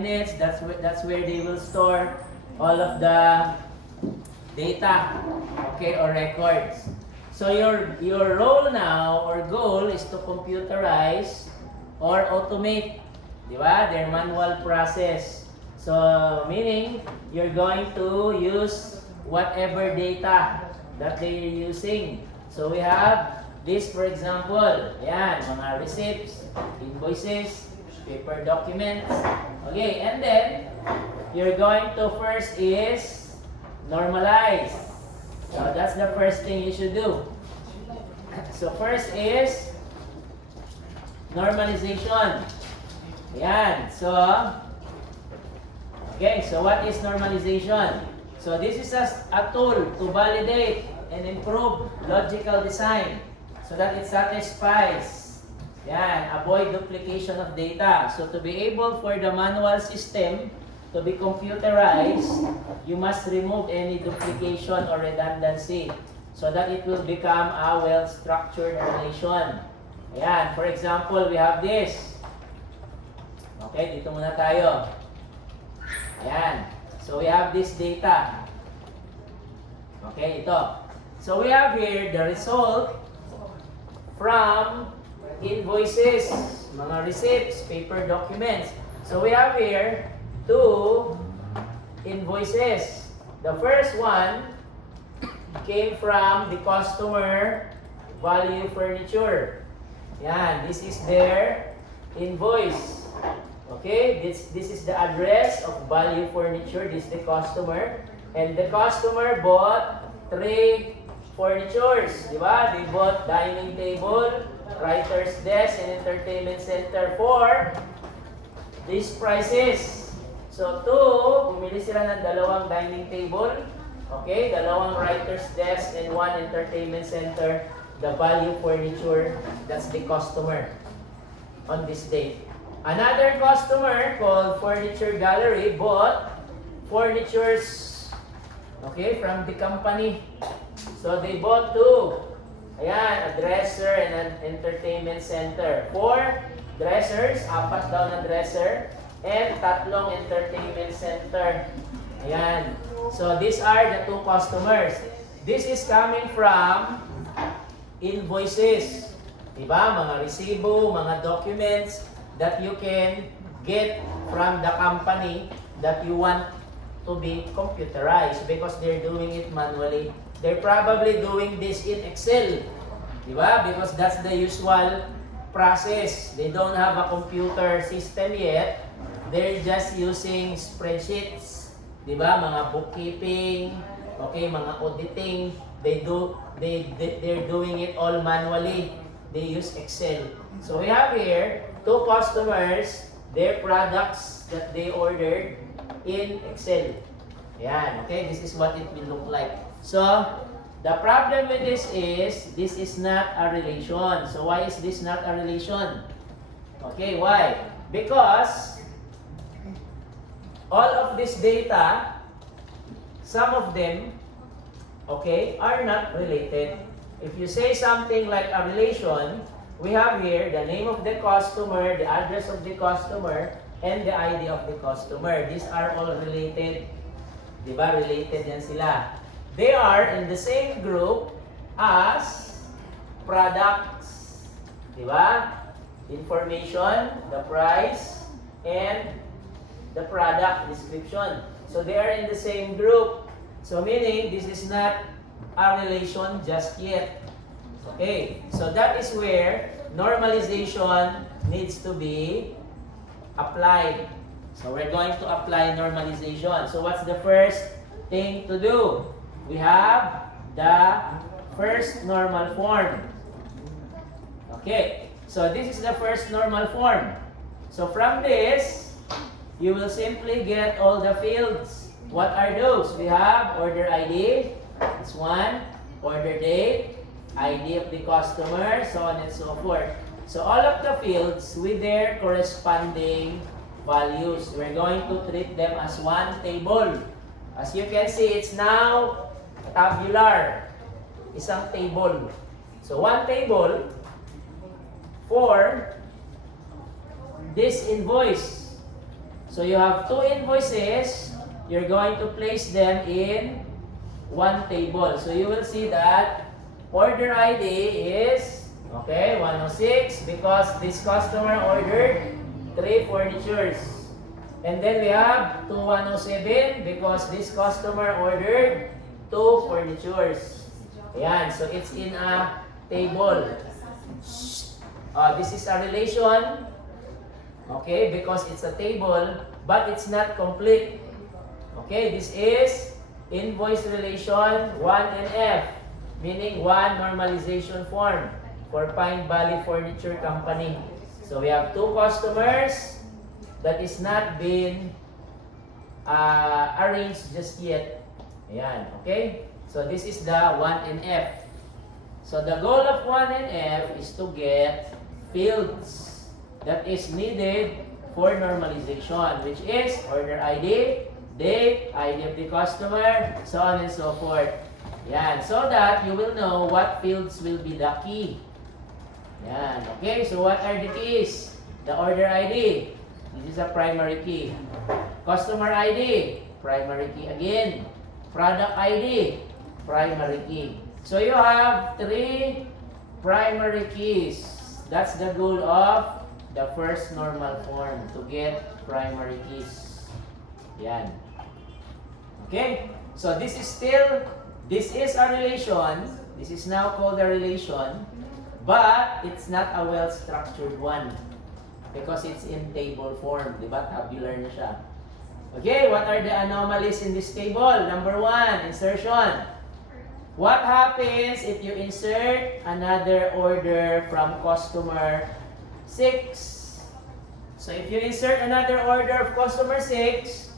cabinets. That's where they will store all of the data, okay, or records. So your role now or goal is to computerize or automate, di ba, their manual process. So meaning you're going to use whatever data that they're using. So we have this, for example, yan, mga receipts, invoices, paper documents. Okay, and then you're going to first is normalize. So that's the first thing you should do. So first is normalization. Yan. So, okay, so what is normalization? So this is a tool to validate and improve logical design so that it satisfies, yan, avoid duplication of data. So to be able for the manual system to be computerized, you must remove any duplication or redundancy so that it will become a well-structured relation. Ayan, for example, we have this. Okay, dito muna tayo. Ayan, so we have this data. Okay, ito. So we have here the result from invoices, mga receipts, paper documents. So we have here two invoices. The first one came from the customer Value Furniture. Yan, this is their invoice. Okay, this is the address of Value Furniture. This is the customer. And the customer bought 3 furnitures. Di ba? They bought dining table, writer's desk, and entertainment center for these prices. So, 2, bumili sila ng 2 dining table, okay, 2 writer's desk, and 1 entertainment center. The Value Furniture, that's the customer on this date. Another customer called Furniture Gallery bought furnitures, okay, from the company. So they bought 2. Ayan, a dresser and an entertainment center. 4 dressers, 4 daw na dresser, and 3 entertainment center. Ayan. So these are the 2 customers. This is coming from invoices. Diba? Mga resibo, mga documents that you can get from the company that you want to be computerized because they're doing it manually. They're probably doing this in Excel. Diba? Because that's the usual process. They don't have a computer system yet. They're just using spreadsheets. Diba? Mga bookkeeping, okay, mga auditing. They're doing it all manually. They use Excel. So we have here 2 customers, their products that they ordered in Excel. Yan, okay, this is what it will look like. So, the problem with this is not a relation. So, why is this not a relation? Okay, why? Because all of this data, some of them, okay, are not related. If you say something like a relation, we have here the name of the customer, the address of the customer, and the ID of the customer. These are all related. Diba? Related yan sila. They are in the same group as products. Diba? Information, the price, and the product description. So they are in the same group. So meaning this is not a relation just yet. Okay, so that is where normalization needs to be applied. So we're going to apply normalization. So what's the first thing to do? We have the first normal form. Okay, so this is the first normal form. So from this, you will simply get all the fields. What are those? We have order ID, it's 1, order date, ID of the customer, so on and so forth. So all of the fields with their corresponding values, we're going to treat them as one table. As you can see, it's now tabular. Isang table. So one table for this invoice. So you have two invoices, you're going to place them in one table. So you will see that order ID is, okay, 106 because this customer ordered 3 furnitures. And then we have 2107 because this customer ordered 2 furnitures. Ayan, so it's in a table. This is a relation, okay, because it's a table, but it's not complete. Okay, this is invoice relation 1NF, meaning one normalization form for Pine Valley Furniture Company. So we have 2 customers that is not been arranged just yet. Ayan, okay? So this is the 1NF. So the goal of 1NF is to get fields that is needed for normalization, which is order ID, date, ID of the customer, so on and so forth. Yan, so that you will know what fields will be the key. Yan, okay, so what are the keys? The order ID, this is a primary key. Customer ID, primary key again. Product ID, primary key. So you have 3 primary keys. That's the goal of the first normal form, to get primary keys. Yan. Okay? So this is a relation. This is now called a relation, but it's not a well-structured one because it's in table form. Diba? Tabular na siya. Okay, what are the anomalies in this table? Number 1, insertion. What happens if you insert another order from customer 6? So if you insert another order of customer 6,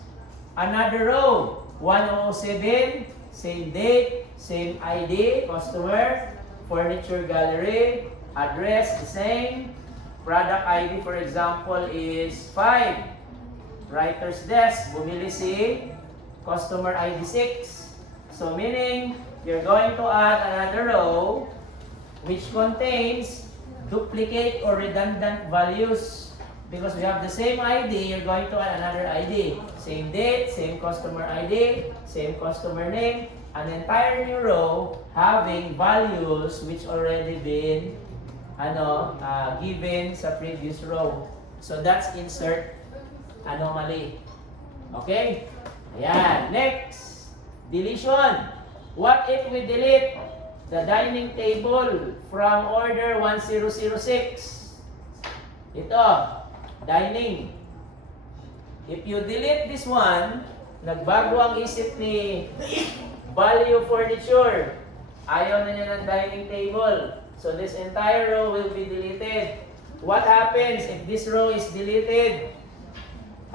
another row, 107, same date, same ID, customer, furniture gallery, address the same, product ID for example is 5, writer's desk, bumili si customer ID 6. So meaning, you're going to add another row which contains duplicate or redundant values. Because we have the same ID, you're going to add another ID. Same date, same customer ID, same customer name, an entire new row having values which already been given sa previous row. So that's insert anomaly. Okay? Ayan. Next, deletion. What if we delete the dining table from order 1006? Ito, dining. If you delete this one, nagbago ang isip ni Value Furniture. Ayaw na niya ng dining table. So this entire row will be deleted. What happens if this row is deleted?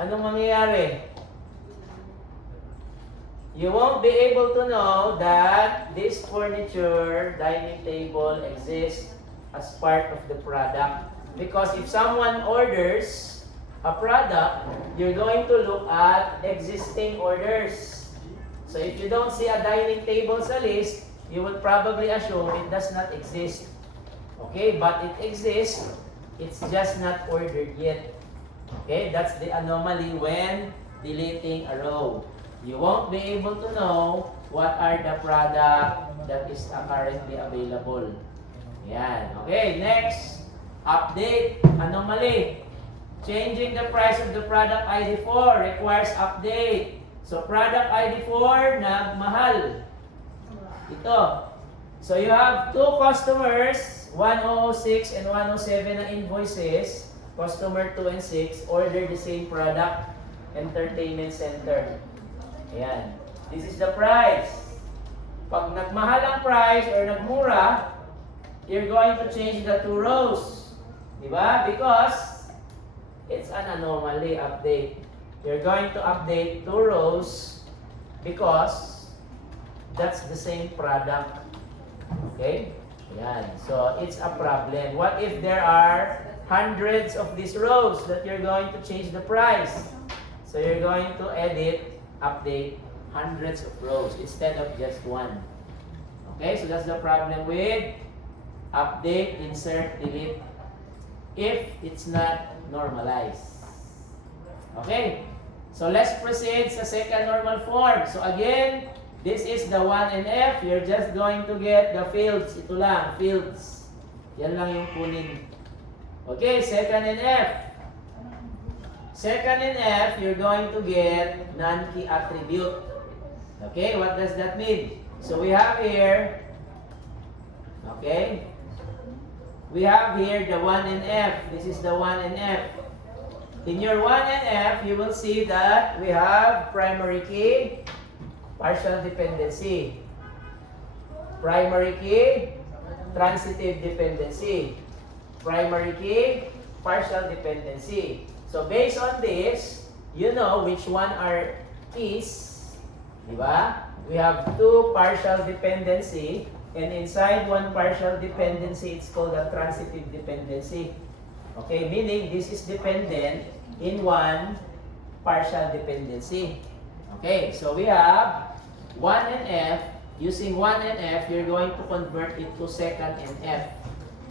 Anong mangyayari? You won't be able to know that this furniture, dining table exists as part of the product. Because if someone orders a product, you're going to look at existing orders. So if you don't see a dining table sa list, you will probably assume it does not exist. Okay, but it exists, it's just not ordered yet. Okay, that's the anomaly when deleting a row. You won't be able to know what are the product that is currently available. Yan. Okay, next. Update. Anomaly. Changing the price of the product ID 4 requires update. So, product ID 4, nagmahal. Ito. So, you have 2 customers, 106 and 107 na invoices. Customer 2 and 6 order the same product, entertainment center. Ayan. This is the price. Pag nagmahal ang price or nagmura, you're going to change the 2 rows. Diba? Because it's an anomaly update. You're going to update 2 rows because that's the same product. Okay? Ayan. So, it's a problem. What if there are hundreds of these rows that you're going to change the price? So, you're going to edit, update hundreds of rows instead of just 1. Okay, so that's the problem with update, insert, delete if it's not normalized. Okay? So let's proceed sa second normal form. So again, this is the 1NF. You're just going to get the fields. Ito lang, fields. Yan lang yung kunin. Okay, second NF. Second NF, you're going to get non-key attribute. Okay, what does that mean? So we have here, okay, we have here the 1NF. This is the 1NF. In your 1NF, you will see that we have primary key, partial dependency. Primary key, transitive dependency. Primary key, partial dependency. So based on this, you know which one are keys. Diba? We have two partial dependency, and inside one partial dependency, it's called a transitive dependency. Okay, meaning this is dependent in one partial dependency. Okay, so we have 1NF. Using 1NF, you're going to convert it to second NF.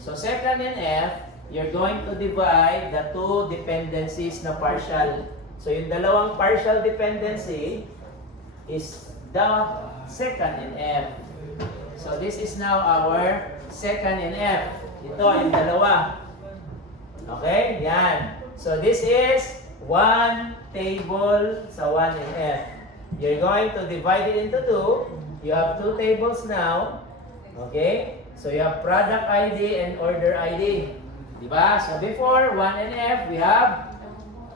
So second NF, you're going to divide the two dependencies na partial. So yung dalawang partial dependency is the second NF. So this is now our second NF. Ito yung dalawa. Okay? Yan. So this is one table sa 1NF. You're going to divide it into two. You have two tables now. Okay? So you have product ID and order ID. Diba? So before 1NF, we have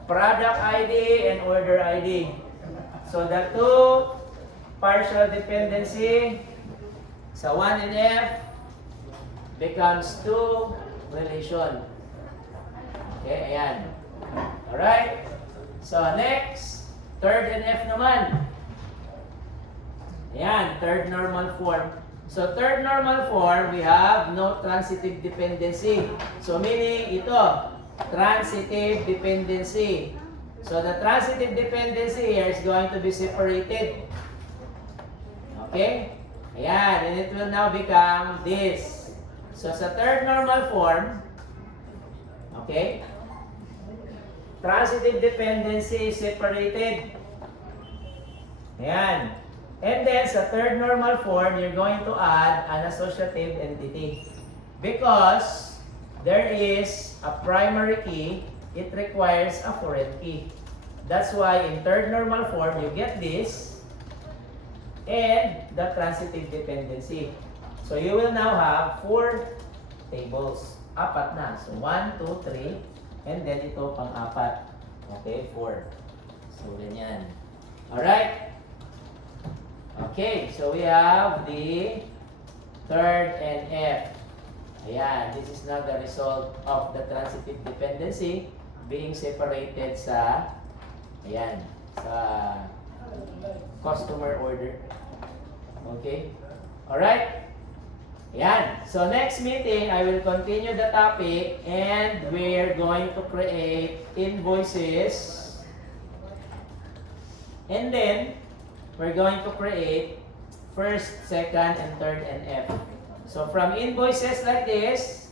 product ID and order ID. So the two partial dependency sa 1NF becomes two relation. Okay, ayan. Alright. So next, third NF naman. Ayan, third normal form. So third normal form, we have no transitive dependency. So meaning ito, transitive dependency. So the transitive dependency here is going to be separated. Okay? Ayan, and it will now become this. So sa third normal form, okay, transitive dependency is separated. Ayan. And then, sa third normal form, you're going to add an associative entity. Because there is a primary key, it requires a foreign key. That's why in third normal form, you get this and the transitive dependency. So you will now have four tables. Apat na. So 1, 2, 3, and then ito pang-apat. Okay, 4. So ganyan. Alright. Okay, so we have the third NF. Ayan, this is now the result of the transitive dependency being separated sa, ayan, sa customer order. Okay? Alright? Ayan. So next meeting, I will continue the topic and we're going to create invoices. And then, we're going to create first, second, and third NF. So from invoices like this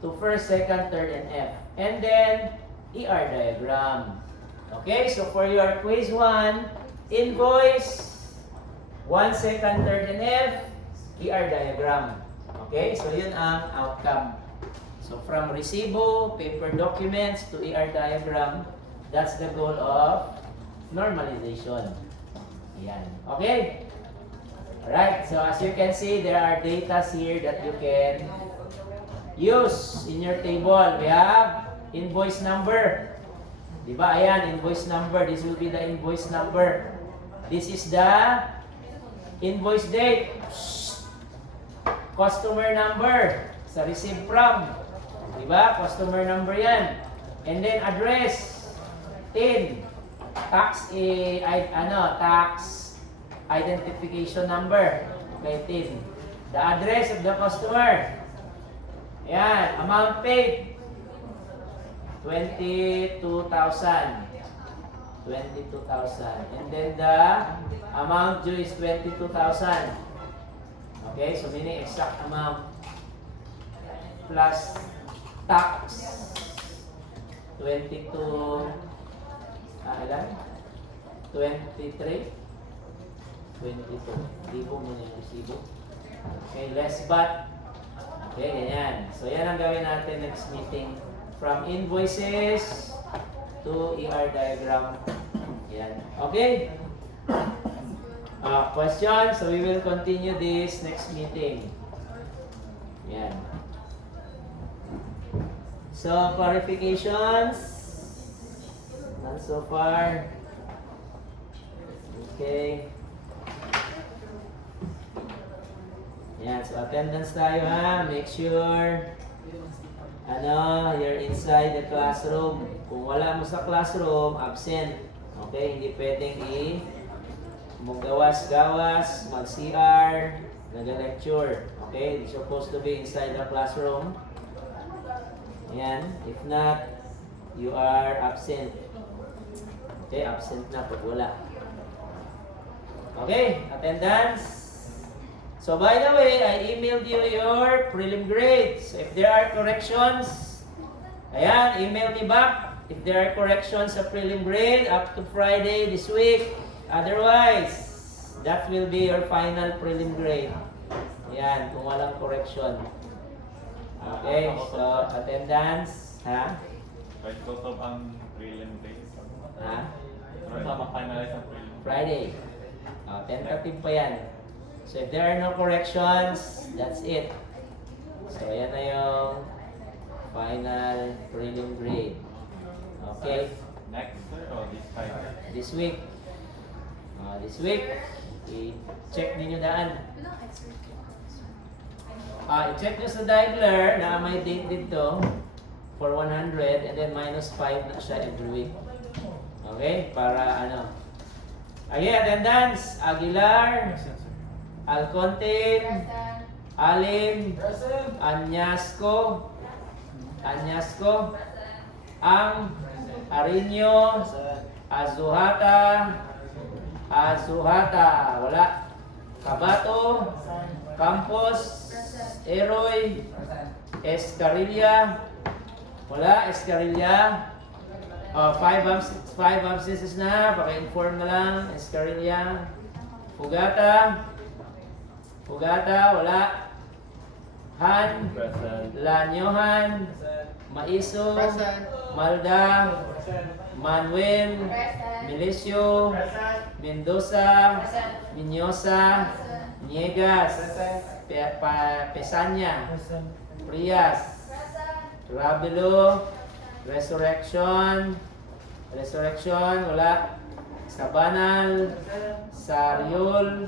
to first, second, third NF. And then ER diagram. Okay, so for your quiz 1, invoice, 1, second, third NF, ER diagram. Okay, so yun ang outcome. So from resibo, paper documents to ER diagram, that's the goal of normalization. Ayan. Okay? Alright, so as you can see, there are data here that you can use in your table. We have invoice number. Diba? Ayan, invoice number. This will be the invoice number. This is the invoice date. Customer number. Sa receive from. Diba? Customer number yan. And then address. TIN. Tax identification number. Okay, TIN. The address of the customer. Yan, amount paid. 22,000. 22,000. And then the amount due is 22,000. Okay, so meaning exact amount plus tax 22,000. Ilan? 23? 22. Libo mo na yung resibo. Okay, less but. Okay, ganyan. So, yan ang gawin natin next meeting. From invoices to ER diagram. Yan. Okay? Question? So, we will continue this next meeting. Yan. So, clarifications? None so far. Okay. Yan. So, attendance tayo ha. Make sure you're inside the classroom. Kung wala mo sa classroom, absent. Okay? Hindi pwedeng magawas-gawas, mag-CR, nag-lecture. Okay? You're supposed to be inside the classroom. Yan. If not, you are absent. Okay? Absent na pag wala. Okay? Attendance. So by the way, I emailed you your prelim grades. If there are corrections, ayan, email me back. If there are corrections sa prelim grade up to Friday this week. Otherwise, that will be your final prelim grade. Ayan, kung walang correction. Okay, so attendance, ha? Right, total ang prelim grades. Ha? Right, ma-finalize ang prelim. Friday. Tentative pa yan. So if there are no corrections, that's it. So yan na yung final prelim grade. Okay? Next year or this time? This week. This week, i-check ninyo daan. I-check nyo sa dialer na may date dito for 100 and then minus 5 na siya every week. Okay? Para ano. Again, attendance. Aguilar. Alcontin. Alim. Anyasco. Ang. Arino. Azuhata. Wala. Cabato. Campos. Eroy. Escarilla. Wala. Escarilla. 5 absences na. Paki-inform na lang. Escarilla. Fugata. Wala. Han. Lanyohan. Maiso. Malda. Manuel. Milicio. Mendoza. Minyosa. Niegas. Pesanya. Prias. Rabelo. Resurrection, wala. Sabanal, Sariol,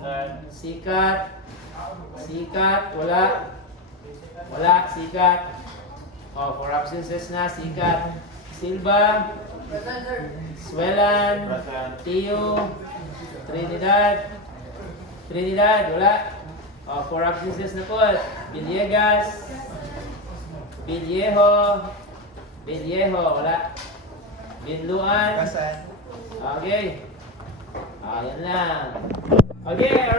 Sikat, wala. Sikat. For absences na, Sikat. Silva, Swelan, Tio, Trinidad, wala. For absences na po, Villegas, Villejo, wala. Binluan. Okay. Ayan lang. Okay, alright.